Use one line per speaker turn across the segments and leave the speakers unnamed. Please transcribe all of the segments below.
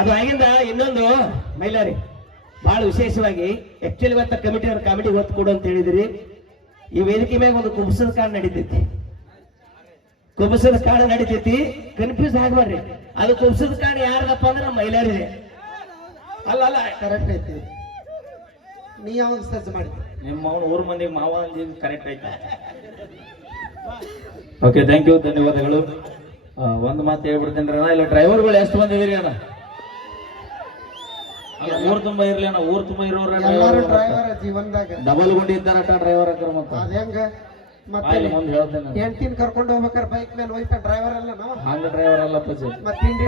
ಅದು ಆಗಿಂದ ಇನ್ನೊಂದು, ಮೈಲಾರಿ ಬಹಳ ವಿಶೇಷವಾಗಿ ಆಕ್ಚುಲಿ ಇವತ್ತ ಕಮಿಟಿ ಅವ್ರ ಕಮಿಟಿಗೆ ಒತ್ತು ಕೊಡು ಅಂತ ಹೇಳಿದಿರಿ. ಈ ವೇದಿಕೆ ಮೇಲೆ ಒಂದು ಕುಬ್ಸದ ಕಾರಣ ನಡೀತೈತಿ. ಕುಬಸದ ಕಾರಣ ನಡೀತೈತಿ. ಕನ್ಫ್ಯೂಸ್ ಆಗ್ಬಾರ್ರಿ. ಅದು ಕುಂಬಸದ ಕಾರಣ ಯಾರದಪ್ಪ ಅಂದ್ರೆ ಮೈಲಾರಿ ಅಲ್ಲ ಅಲ್ಲ
ಕರೆಕ್ಟ್ ಐತಿ. ನೀ ಯಾವಾಗ ಸರ್ಚ್ ಮಾಡಿ
ನಿಮ್ಮ ಅವನು ಊರ್ ಮಂದಿಗೆ ಮಾವ ಕರೆಕ್ಟ್ ಐತೆ. ಓಕೆ ಥ್ಯಾಂಕ್ ಯು ಧನ್ಯವಾದಗಳು. ಒಂದು ಮಾತು ಹೇಳ್ಬಿಡ್ತೇನೆ ಇಲ್ಲ ಡ್ರೈವರ್ಗಳು ಎಷ್ಟು ಬಂದಿದ್ದೀರಿ ಅಣ್ಣ? ಊರ್ ತುಂಬಾ ಇರ್ಲಿ ಅಣ್ಣ ಊರ್ ತುಂಬಾ ಇರೋರ
ಎಲ್ಲಾರು ಡ್ರೈವರ್ ಜೀವನದಾಗ.
ಡಬಲ್ ಗುಂಡಿ ಇದ್ದಾರಟ ಡ್ರೈವರ್ ಅಕ್ರ ಮತ್ತ?
ಅದ ಹೆಂಗ? ಮತ್ತೆ
ಆಯ್ತು ಮುಂದೆ ಹೇಳ್ತೇನೆ
ಹೆಂಡತಿನ ಕರ್ಕೊಂಡು ಹೋಗ್ಬೇಕಾರೆ ಬೈಕ್ ಮೇಲೆ ಹೋಯ್ತಾ ಡ್ರೈವರ್ ಅಲ್ಲ ನಾವು?
ಹಂಗ ಡ್ರೈವರ್ ಅಲ್ಲ ಪೂಜೆ.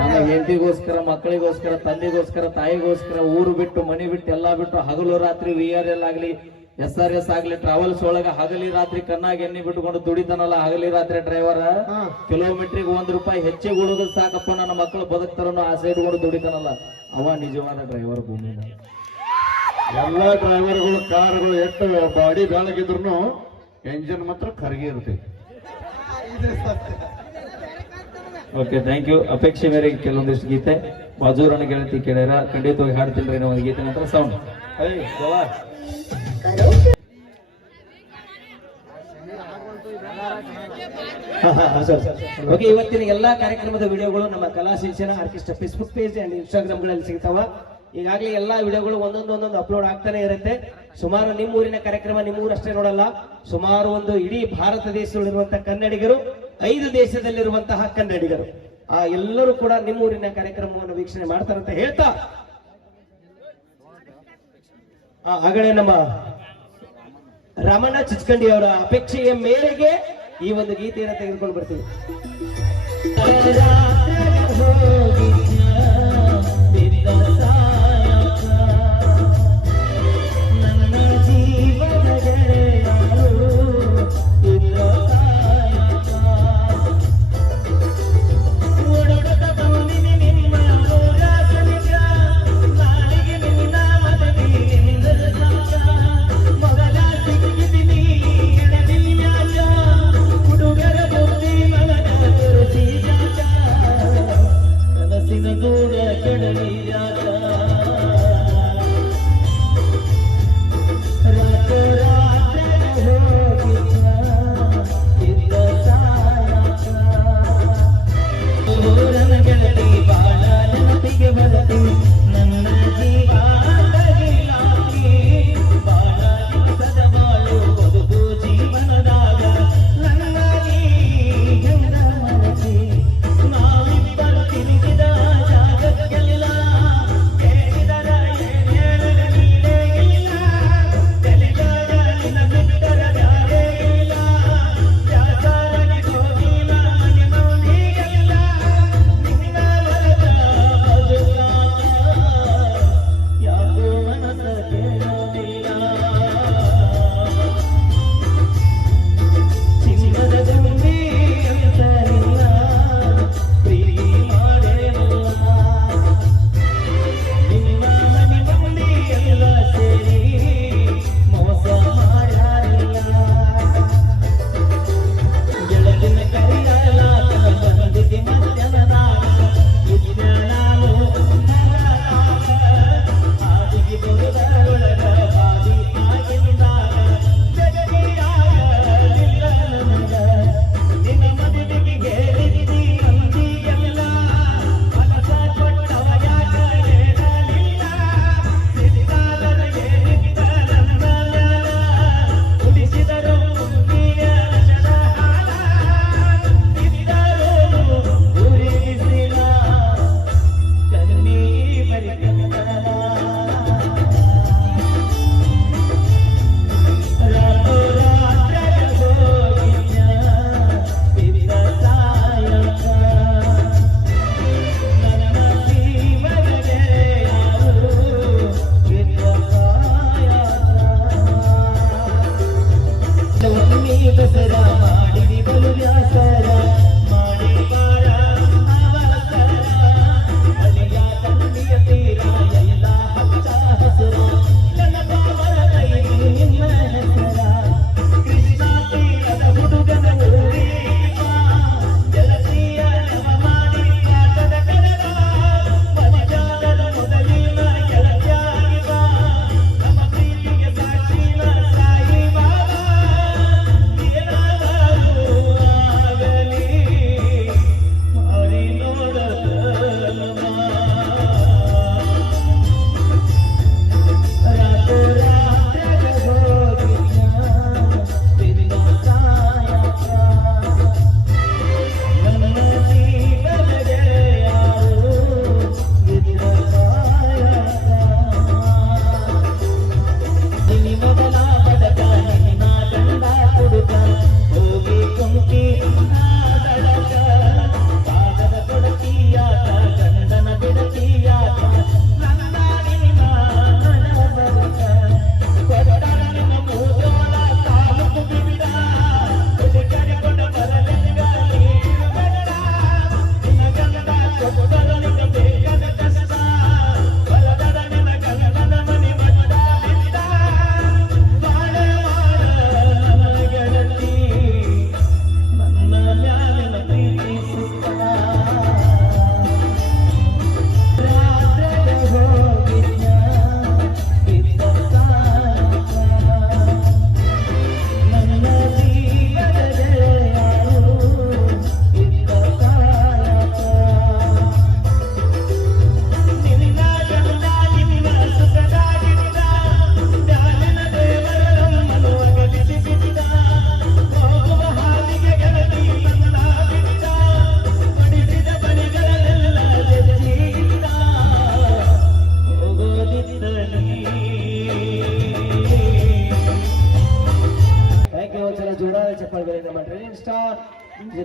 ನನ್ನ ಹೆಂಡತಿಗೋಸ್ಕರ ಮಕ್ಕಳಿಗೋಸ್ಕರ ತಂದೆಗೋಸ್ಕರ ತಾಯಿಗೋಸ್ಕರ ಊರು ಬಿಟ್ಟು ಮನೆ ಬಿಟ್ಟು ಎಲ್ಲಾ ಬಿಟ್ಟು ಹಗಲು ರಾತ್ರಿ ವಿ ಆರ್ ಎಲ್ ಆಗ್ಲಿ ಎಸ್ ಆರ್ ಎಸ್ ಆಗ್ಲಿ ಟ್ರಾವೆಲ್ಸ್ ಒಳಗ ಹಗಲಿ ರಾತ್ರಿ ಕಣ್ಣಾಗ ಎಣ್ಣಿ ಬಿಟ್ಕೊಂಡು ದುಡಿತಾನಲ್ಲ ಹಗಲಿ ರಾತ್ರಿ ಡ್ರೈವರ್
ಹಾ.
ಕಿಲೋಮೀಟರ್ಗೆ ಒಂದ್ ರೂಪಾಯಿ ಹೆಚ್ಚಿಗೆ ಉಳಿದ್ರೆ ಸಾಕಪ್ಪ ನನ್ನ ಮಕ್ಕಳು ಬದುಕ್ತಾರನ್ನೋ ಆಸೆ ಇಟ್ಕೊಂಡು ದುಡಿತಾನಲ್ಲ. ಅವ ನಿಜವಾದ ಡ್ರೈವರ್ ಭೂಮಿ
ಎಲ್ಲ ಡ್ರೈವರ್ಗಳು ಕಾರ್ಗಳು ಎಷ್ಟು ಬಾಡಿ ಬೆಳಗಿದ್ರು ಎಂಜಿನ್ ಮಾತ್ರ ಕರಗಿ ಇರ್ತೈತಿ.
ಓಕೆ ಥ್ಯಾಂಕ್ ಯು ಅಪೇಕ್ಷೆ ಮೇರೆಗೆ ಕೆಲವೊಂದಿಷ್ಟು ಗೀತೆ. ಬಾಜೂರನ ಗೆಳತಿ ಕೇಳ್ಯಾರ ಖಂಡಿತವಾಗಿ ಹಾಡ್ತೀನಿ ನಾವು ಒಂದು ಗೀತೆ ನಂತರ ಸೌಂಡ್
ಓಕೆ ಇವತ್ತಿನ ಎಲ್ಲಾ ಕಾರ್ಯಕ್ರಮದ ವಿಡಿಯೋಗಳು ನಮ್ಮ ಕಲಾ ಶಿಕ್ಷಣ ಆರ್ಕೆಸ್ಟ್ರಾ ಫೇಸ್ಬುಕ್ ಪೇಜ್ ಅಂಡ್ ಇನ್ಸ್ಟಾಗ್ರಾಮ್ಗಳಲ್ಲಿ ಸಿಗ್ತಾವ. ಈಗಾಗಲೇ ಎಲ್ಲಾ ವಿಡಿಯೋಗಳು ಒಂದೊಂದು ಒಂದೊಂದು ಅಪ್ಲೋಡ್ ಆಗ್ತಾನೆ ಇರುತ್ತೆ. ಸುಮಾರು ನಿಮ್ಮ ಊರಿನ ಕಾರ್ಯಕ್ರಮ ನಿಮ್ಮ ಊರಷ್ಟೇ ನೋಡಲ್ಲ. ಸುಮಾರು ಒಂದು ಇಡೀ ಭಾರತ ದೇಶದಲ್ಲಿರುವಂತಹ ಕನ್ನಡಿಗರು, ಐದು ದೇಶದಲ್ಲಿರುವಂತಹ ಕನ್ನಡಿಗರು. ಆ, ಎಲ್ಲರೂ ಕೂಡ ನಿಮ್ಮೂರಿನ ಕಾರ್ಯಕ್ರಮವನ್ನು ವೀಕ್ಷಣೆ ಮಾಡ್ತಾರಂತ ಹೇಳ್ತಾ. ಆಗಲೇ ನಮ್ಮ ರಮಣ ಚಿಚ್ಕಂಡಿ ಅವರ ಅಪೇಕ್ಷೆಯ ಮೇರೆಗೆ ಈ ಒಂದು ಗೀತೆಯನ್ನು ತೆಗೆದುಕೊಂಡು ಬರ್ತೀವಿ.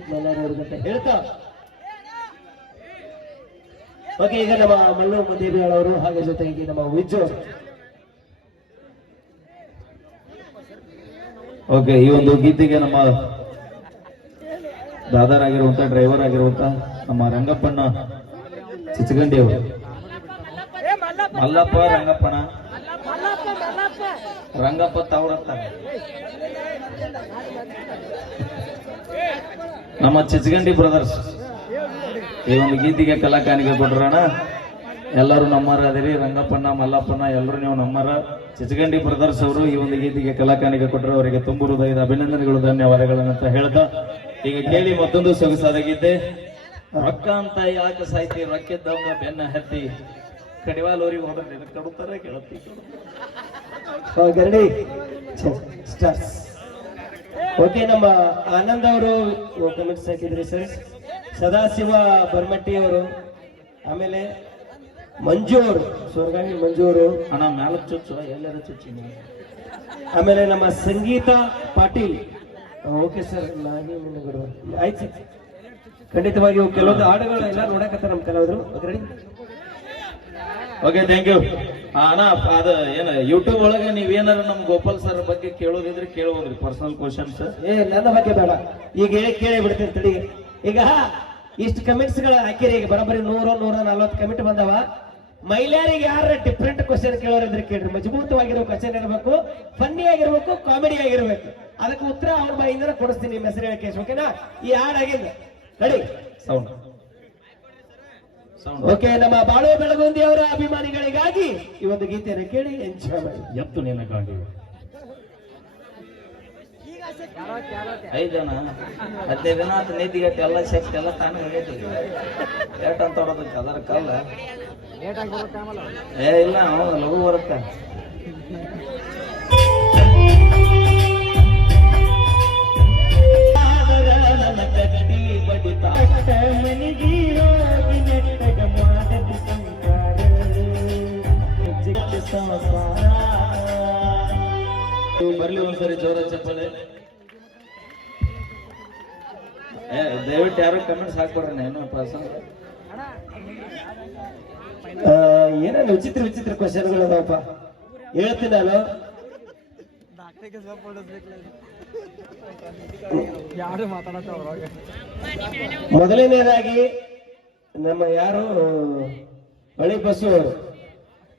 ಮ್ಯೂಸಿಕ್ ಮಲ್ಲಾರಿ ಅಂತ ಹೇಳ್ತಾ? ಓಕೆ ಈಗ ನಮ್ಮ ಮಲ್ಲು ಅವರು ಹಾಗೆ ಜೊತೆಗೆ ನಮ್ಮ ವಿಜು
ಓಕೆ ಈ ಒಂದು ಗೀತೆಗೆ ನಮ್ಮ ದಾದಾರಾಗಿರುವಂತ ಡ್ರೈವರ್ ಆಗಿರುವಂತ ನಮ್ಮ ರಂಗಪ್ಪಣ್ಣ ಚಿಚಗಂಡಿ ಅವರು. ಮಲ್ಲಪ್ಪ, ರಂಗಪ್ಪಣ್ಣ. ರಂಗಪ್ಪ ತಾವ್ರತ್ತ. ನಮ್ಮ ಚಿಚಗಂಡಿ ಬ್ರದರ್ಸ್ ಈ ಒಂದು ಗೀತೆಗೆ ಕಲಾಕಾನಿಗೆ ಕೊಡ್ರಣ ಎಲ್ಲರೂ ನಮ್ಮರ ಅದಿರಿ ರಂಗಪ್ಪಣ್ಣ, ಮಲ್ಲಪ್ಪಣ್ಣ ಎಲ್ಲರೂ ನೀವು ನಮ್ಮರ. ಚಿಚಗಂಡಿ ಬ್ರದರ್ಸ್ ಅವರು ಈ ಒಂದು ಗೀತೆಗೆ ಕಲಾಕಾನಿಗೆ ಕೊಟ್ಟರು ಅವರಿಗೆ ತುಂಬು ಹೃದಯದ ಅಭಿನಂದನೆಗಳು ಧನ್ಯವಾದಗಳನ್ನಂತ ಹೇಳ್ತಾ, ಈಗ ಕೇಳಿ ಮತ್ತೊಂದು ಸೊಗಸಾದ ಗೀತೆ. ರೊಕ್ಕ ಅಂತ ಯಾಕೆ ಸಾಯ್ತಿ? ರೊಕ್ಕಿದ್ದವಂಗ ಬೆನ್ನ ಹತ್ತಿ. ಕಡಿವಾಲೂರಿಗೆ ಹೋದ್ರೆ ಕಡುತ್ತಾರೆ, ಕೇಳತ್ತಿ?
ಗರಡಿ ಸ್ಟಾರ್ಸ್. ಓಕೆ ನಮ್ಮ ಆನಂದ್ ಅವರು ಕಮೆಂಟ್ಸ್ ಹಾಕಿದ್ರಿ ಸರ್ ಸದಾಶಿವ ಬರ್ಮಟ್ಟಿ ಅವರು ಆಮೇಲೆ ಮಂಜು ಅವರು ಸೋರ್ಗಾವಿ ಮಂಜು ಅವರು.
ಅಣ್ಣ ಮ್ಯಾಲ ಚುಚ್ಚು ಎಲ್ಲರ ಚುಚ್ಚಿ
ಆಮೇಲೆ ನಮ್ಮ ಸಂಗೀತ ಪಾಟೀಲ್. Okay sir. ಆಯ್ತು ಸರ್. ಖಂಡಿತವಾಗಿ ಕೆಲವೊಂದು ಹಾಡುಗಳು ಎಲ್ಲ ನೋಡಕತ್ತ ನಮ್ಮ ಕೆಲವರು. ರೆಡಿ
ಓಕೆ ಥ್ಯಾಂಕ್ ಯು ಅಣ್ಣ ಅದು ಏನು ಯೂಟ್ಯೂಬ್ ಒಳಗೆ ನೀವೇನಾರ ನಮ್ಮ ಗೋಪಾಲ್ ಸರ್ ಬಗ್ಗೆ ಕೇಳೋದಿದ್ರೆ ಕೇಳ್ಬೋದ್ರಿ ಪರ್ಸನಲ್ ಕ್ವಶನ್ಸ್
ಏ ನನ್ನ ಬಗ್ಗೆ ಬೇಡ. ಈಗ ಹೇಳಿ ಕೇಳಿ ಬಿಡ್ತೀನಿ ತಡಿ ಈಗ ಇಷ್ಟು ಕಮೆಂಟ್ಸ್ಗಳು ಹಾಕಿರಿ ಈಗ ಬರೋಬ್ಬರಿ ನೂರ ನೂರ ನಲ್ವತ್ತು ಕಮೆಂಟ್ ಬಂದವ. ಮಹಿಳೆಯರಿಗೆ ಯಾರ ಡಿಫ್ರೆಂಟ್ ಕ್ವಶನ್ ಕೇಳೋರಿದ್ರೆ ಕೇಳ್ರಿ. ಮಜಬೂತವಾಗಿರೋ ಕ್ವಶನ್ ಇರಬೇಕು ಫನ್ನಿ ಆಗಿರ್ಬೇಕು ಕಾಮಿಡಿ ಆಗಿರ್ಬೇಕು. ಅದಕ್ಕೆ ಉತ್ತರ ಅವ್ರ ಬಾಯಿಂದ ಕೊಡಿಸ್ತೀನಿ ಹೇಳಿ ಕೇಸ್ ಓಕೆನಾ ಈ ಹಾಡಾಗಿಂದ ರೆಡಿ
ಸೌಂಡ್
ಓಕೆ ನಮ್ಮ ಬಾಳು ಬೆಳಗುಂದಿ ಅವರ ಅಭಿಮಾನಿಗಳಿಗಾಗಿ ಈ ಒಂದು ಗೀತೆಯನ್ನು ಕೇಳಿ ಎಂಜಾಯ್ ಮಾಡಿ.
ಎತ್ತು ನಿನಗಾಗಿ. ಐದ್ ಜನ ಹದಿನೈದು ದಿನ ಆತ ನೀತಿಗಟ್ಟಿ ಎಲ್ಲ ಶಕ್ತಿ ಎಲ್ಲ ತಾನೇ ಹೋಗೈತಿ ಏಟ್ ಅಂತ ಹೊಡೋದಕ್ಕೆ ಅದರ ಕಲ್ಲ. ಏ ಇಲ್ಲ ಅವನು ಲಘು ಬರುತ್ತೆ. ಒಂದ್ಸರಿ ಜೋರ ಚಪ್ಪಲೆ. ದಯವಿಟ್ಟು ಯಾರು ಕಮೆಂಟ್ಸ್ ಹಾಕ್ಬೇಡ್ರಿ ನಾನು ಪರ್ಸನ್
ಆ, ಏನೇನು ವಿಚಿತ್ರ ವಿಚಿತ್ರ ಕ್ವಶನ್ಗಳು ಅದಾವಪ್ಪ? ಹೇಳ್ತೀನಿ ನಾನು ಮೊದಲನೇದಾಗಿ ನಮ್ಮ ಯಾರು? ಹಳಿ ಬಸ್ಸು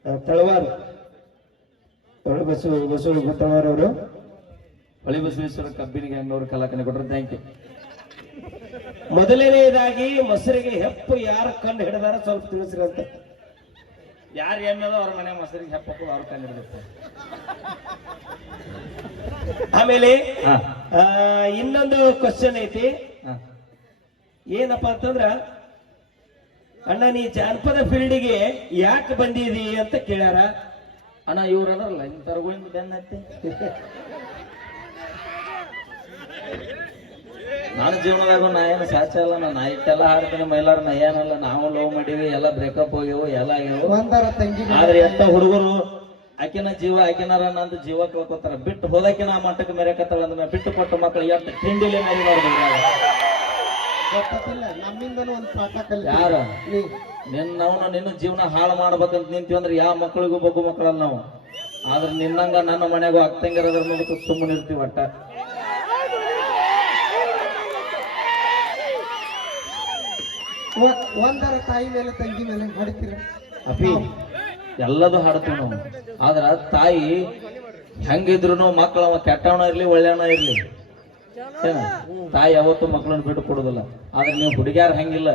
ಆ, ತಳವಾರು. ಬಳಿ ಬಸ್ಸು ಬಸ್ಸು ತಳವಾರ್ ಅವರು
ಹೊಳಿ ಬಸವೇಶ್ವರ ಕಬ್ಬಿನ ಗ್ಯಾಂಗ್ ಅವರು ಕಲಾಕನೆ ಕೊಟ್ಟರು. ಥ್ಯಾಂಕ್ ಯು
ಮೊದಲನೇದಾಗಿ ಮೊಸರಿಗೆ ಹೆಪ್ಪು ಯಾರು ಕಂಡು ಹಿಡಿದಾರ ಸ್ವಲ್ಪ ತಿಳಿಸ್ರಿ ಅಂತ
ಯಾರು ಎಮ್ಮೆದೋ ಅವ್ರ ಮನೆ ಮೊಸರಿಗೆ ಹೆಪ್ಪಕ್ಕೂ ಅವ್ರ ಕಂಡು ಹಿಡಿದಿರ್ತಾರೆ.
ಆಮೇಲೆ ಇನ್ನೊಂದು ಕ್ವಶನ್ ಐತಿ. ಏನಪ್ಪಾ ಅಂತಂದ್ರ ಅಣ್ಣ ನೀ ಜಾನಪದ ಫೀಲ್ಡಿಗೆ ಯಾಕೆ ಬಂದಿದೀ ಅಂತ ಕೇಳ್ಯಾರ.
ಅಣ್ಣ ಇವ್ರು ಅದರಲ್ಲ ಇಂಥವ್ರುಗಳಿಂದ ಬೆನ್ನ ಹತ್ತಿ. ನನ್ನ ಜೀವನದಾಗ ನಾ ಏನು ಸಾಚ ಅಲ್ಲ ನಾ ಇಟ್ಟೆಲ್ಲ ಹಾಡ್ತೀನಿ ಮೈಲಾರ ನಾ ಏನಲ್ಲ ನಾವು ಲವ್ ಮಾಡೀವಿ ಎಲ್ಲ ಬ್ರೇಕಪ್ ಹೋಗ್ಯವು ಎಲ್ಲ ಆಗ್ಯಾವು.
ತಂಗಿ
ಆದ್ರೆ ಎಂತ ಹುಡುಗರು ಆಕಿನ ಜೀವ ಆಕಿನಾರ ನಂದು ಜೀವ ಕಳ್ಕೊತಾರ. ಬಿಟ್ಟು ಹೋದಕಿನ ಆ ಮಟ್ಟಕ್ಕೆ ಮೆರೆಕತ್ತಾಳ ಅಂದ್ರೆ ಬಿಟ್ಟು ಕೊಟ್ಟ ಮಕ್ಕಳು ಎಷ್ಟು ತಿಂಡಿಲಿ ಮರಿ ಮಾಡ್ಬೇಕು
ಗೊತ್ತಿಲ್ಲ ನಮ್ಮಿಂದನೂ ಒಂದು ಪಾಠ ಕಲಿ
ಯಾರ? ನಿನ್ನ ನಾವು ನಿನ್ನ ಜೀವನ ಹಾಳು ಮಾಡ್ಬೇಕಂತ ನಿಂತೀವಿ ಅಂದ್ರೆ ಯಾವ ಮಕ್ಕಳಿಗೂ ಬಗ್ಗು ಮಕ್ಕಳಲ್ಲ ನಾವು. ಆದ್ರೆ ನಿನ್ನಂಗ ನನ್ನ ಮನೆಗೂ ಅಕ್ಕಂಗಿರೋದ್ರ ಮೂಲಕ ಸುಮ್ಮನೆ ಇರ್ತೀವಿ ಒಟ್ಟ.
ಒಂದರ ತಾಯಿ ಮೇಲೆ ತಂಗಿ ಮೇಲೆ ಹಾಡ್ತೀರ
ಅಪಿ ಎಲ್ಲದೂ ಹಾಡ್ತೀವಿ ನಾವು. ಆದ್ರ ತಾಯಿ ಹೆಂಗಿದ್ರು ಮಕ್ಕಳ ಕೆಟ್ಟವನ ಇರ್ಲಿ ಒಳ್ಳೆಯವನ ಇರ್ಲಿ. ಏನ? ತಾಯಿ ಯಾವತ್ತು ಮಕ್ಕಳನ್ನ ಬಿಟ್ಟು ಕೊಡುದಿಲ್ಲ. ಆದ್ರೆ ನೀವು ಹುಡುಗ್ಯಾರ ಹಂಗಿಲ್ಲ.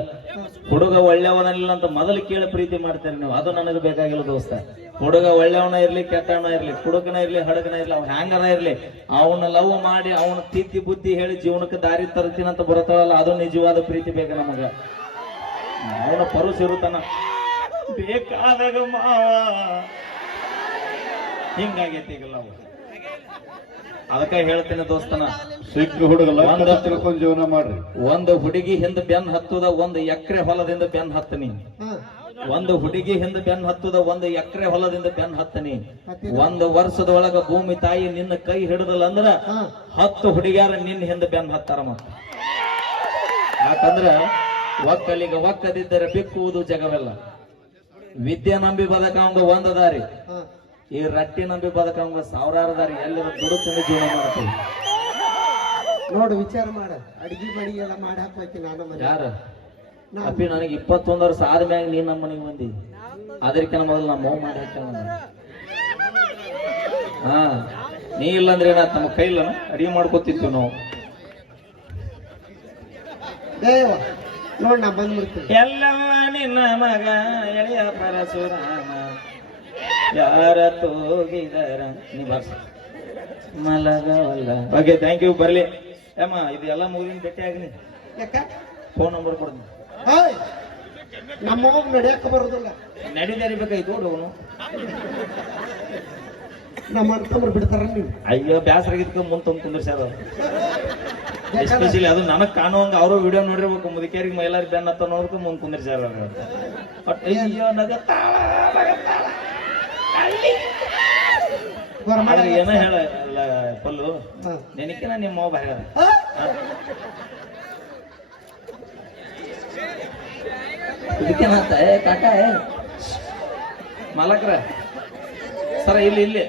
ಹುಡುಗ ಒಳ್ಳೆಯವನಿಲ್ಲ ಅಂತ ಮೊದಲು ಕೇಳಿ ಪ್ರೀತಿ ಮಾಡ್ತೀರಿ ನೀವು. ಅದು ನನಗೆ ಬೇಕಾಗಿಲ್ಲ ದೋಸ್ತ. ಹುಡುಗ ಒಳ್ಳೆಯವನ ಇರ್ಲಿ ಕೆಟ್ಟವನ ಇರ್ಲಿ ಕುಡುಕನ ಇರ್ಲಿ ಹಡಗನ ಇರ್ಲಿ ಅವ್ನ ಹ್ಯಾಂಗನ ಇರ್ಲಿ ಅವನ ಲವ್ ಮಾಡಿ ಅವನ ತಿತ್ತಿ ಬುದ್ಧಿ ಹೇಳಿ ಜೀವನಕ್ಕೆ ದಾರಿ ತರ್ತೀನಿ ಅಂತ ಬರತಾಳಲ್ಲ ಅದು ನಿಜವಾದ ಪ್ರೀತಿ ಬೇಕು ನಮಗ. ಅವನ ಪರುಸ್ ಇರುತ್ತಾನ ಬೇಕಾದಾಗ ಮಾವ. ಹಿಂಗಾಗೈತಿ ಈಗ ನಾವು. ಅದಕ್ಕ ಹೇಳ್ತೇನೆ ದೋಸ್ತನ.
ಸಿಕ್ಕ ಹುಡುಗ
ಒಂದ-
ಲಕ್ಕ ತಿಳ್ಕೊಂಡ್ ಜೀವನ ಮಾಡ್ರಿ.
ಒಂದು ಹುಡುಗಿ ಹಿಂದ ಬೆನ್ ಹತ್ತುದ ಒಂದು ಎಕರೆ ಹೊಲದಿಂದ ಬೆನ್ ಹತ್ತನಿ. ಒಂದು ಹುಡುಗಿ ಹಿಂದ ಬೆನ್ ಹತ್ತದ ಒಂದು ಎಕರೆ ಹೊಲದಿಂದ ಬೆನ್ ಹತ್ತನಿ. ಒಂದು ವರ್ಷದ ಒಳಗ ಭೂಮಿ ತಾಯಿ ನಿನ್ನ ಕೈ ಹಿಡಿದಲ್ಲ ಅಂದ್ರ ಹತ್ತು ಹುಡುಗಿಯಾರ ನಿನ್ನ ಹಿಂದ ಬೆನ್ ಹತ್ತಾರ ಮತ್ತ. ಯಾಕಂದ್ರ ಒಕ್ಕಲಿಗ ಒಕ್ಕದಿದ್ದರೆ ಬಿಕ್ಕುವುದು ಜಗವೆಲ್ಲ. ವಿದ್ಯೆ ನಂಬಿ ಬದಕವಂಗ ಒಂದ ದಾರಿ. ಈ ರಟ್ಟಿ ನಂಬಿ ಬದಕವಂಗ ಸಾವಿರಾರು ದಾರಿ. ಎಲ್ಲರ ದುಡುಕಿನ ಜೀವನ ಮಾಡ್ತೀವಿ?
ನೋಡು ವಿಚಾರ ಮಾಡ. ಅಡಿಗೆ ಮಡಿ ಎಲ್ಲ ಮಾಡಿ ನಾನು
ಯಾರ? ಅಪ್ಪಿ ನನಗೆ ಇಪ್ಪತ್ತೊಂದು ವರ್ಷ ಆದ್ಮ್ಯಾಗ ನೀನ್ ನಮ್ಮ ಮನೆಗೆ ಬಂದಿ. ಅದಕ್ಕಿಂತ ಮೊದಲು ನಮ್ಮ ಮೋ ಮಾಡಿ ಹಾಕ್ತೇನೆ ಹಾ ನೀ ಇಲ್ಲಂದ್ರೆ ಏನ ನಮ್ಮ ಕೈಲ ಅಡಿಗೆ ಮಾಡ್ಕೋತಿತ್ತು ನಾವು.
ದೇವ. ನೋಡ್ ನಾ ಬಂದ್ಬಿಡ್ತೀನಿ
ಎಲ್ಲವ ನಿನ್ನ ಮಗ ಎಳೆಯ ಪರಶುರಾಮ. ಯಾರ ತೋಗಿದರ ನೀ ಬರ್ಸ ಮಲಗವಲ್ಲ. ಓಕೆ ಥ್ಯಾಂಕ್ ಯು ಬರ್ಲಿ. ಅಮ್ಮ ಇದೆಲ್ಲ ಮುಗಿದಿನ ಭೇಟಿ ಆಗಲಿ.
ಯಾಕ?
ಫೋನ್ ನಂಬರ್ ಕೊಡ್ತೀನಿ.
ನಮ್ಮ ನಮ್ಮವ್ಗ ನಡೆಯಕ್ಕೆ ಬರೋದಿಲ್ಲ.
ನಡಿದಾರಿ ಬೇಕಾಯ್ತು ಹುಡುಗನು
ನಮ್ಮ ತಮ್ಮ ಬಿಡ್ತಾರ ನೀವು.
ಅಯ್ಯೋ ಬ್ಯಾಸರಾಗಿದ್ಕ ಮುಂದೆ ಮುಂದ್ ತುಂಬ ಕುಂದ್ರಸ್ಯಾರ ಎಸ್ಪೆಷಲಿ ಅದು ನನಗ್ ಕಾಣುವಂಗ ಅವರು ವಿಡಿಯೋ ನೋಡಿರ್ಬೇಕು. ಮುದುಕೇರಿಗೆ ಮೈಲಾರಿ ಬೆನ್ ಹತ್ತ ನೋಡ್ಕ ಮುಂದ್ ಕುಂದಿರ್ಸಾರ ಬಟ್ ಅಯ್ಯೋ ನಗತ್ತಾಳ ನಗತ್ತಾಳ. ಏನೋ ಹೇಳ ಪಲ್ಲು.
ನೆನಕ
ನೆನಕಿನ ನಿಮ್ಮ ಮಾವ
ಹಾ?
ಇದಕ್ಕೇನಂತ ಏ ಕಾಕ ಮಲಕ್ರ. ಸರ ಇಲ್ಲಿ ಇಲ್ಲಿ.